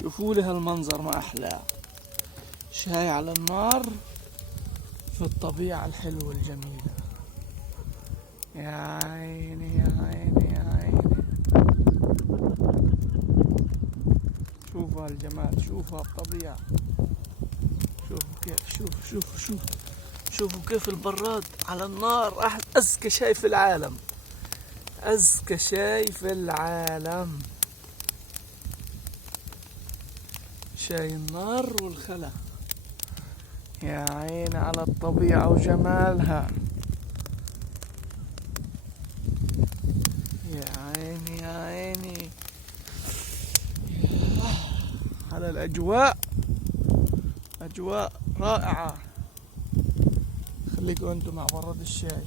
شوفوا لي هالمنظر ما أحلاه، شاي على النار في الطبيعة الحلوة الجميلة. يا عيني يا عيني يا عيني، شوفوا هالجمال، شوفوا هالطبيعة، شوفوا كيف، شوفوا كيف البراد على النار. أزكى شاي في العالم، أزكى شاي في العالم، شاي النار والخلا. يا عيني على الطبيعة وجمالها، يا عيني يا عيني على الأجواء، أجواء رائعة. خليكم أنتم مع براد الشاي.